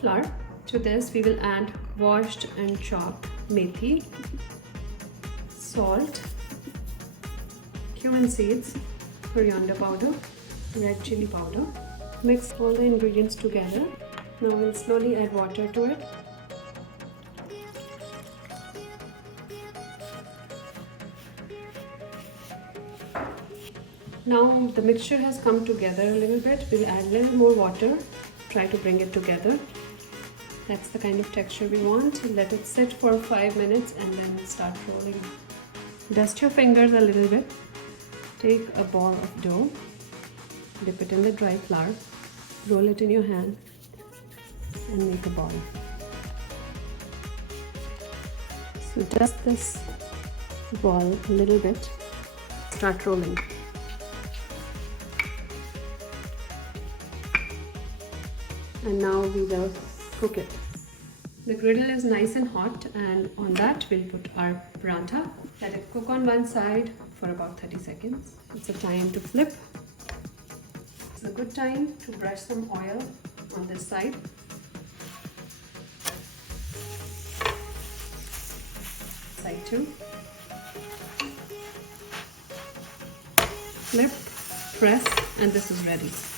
flour. To this we will add washed and chopped methi, salt, cumin seeds, coriander powder, red chili powder. Mix all the ingredients together. Now we'll slowly add water to it. Now the mixture has come together a little bit. We'll add a little more water. Try to bring it together. That's the kind of texture we want. Let it sit for 5 minutes and then start rolling. Dust your fingers a little bit. Take a ball of dough. Dip it in the dry flour. Roll it in your hand and make a ball. So dust this ball a little bit. Start rolling. And now we will cook it. The griddle is nice and hot, and on that we'll put our paratha. Let it cook on one side for about 30 seconds. It's a time to flip. It's a good time to brush some oil on this side. Side 2. Flip, press, and this is ready.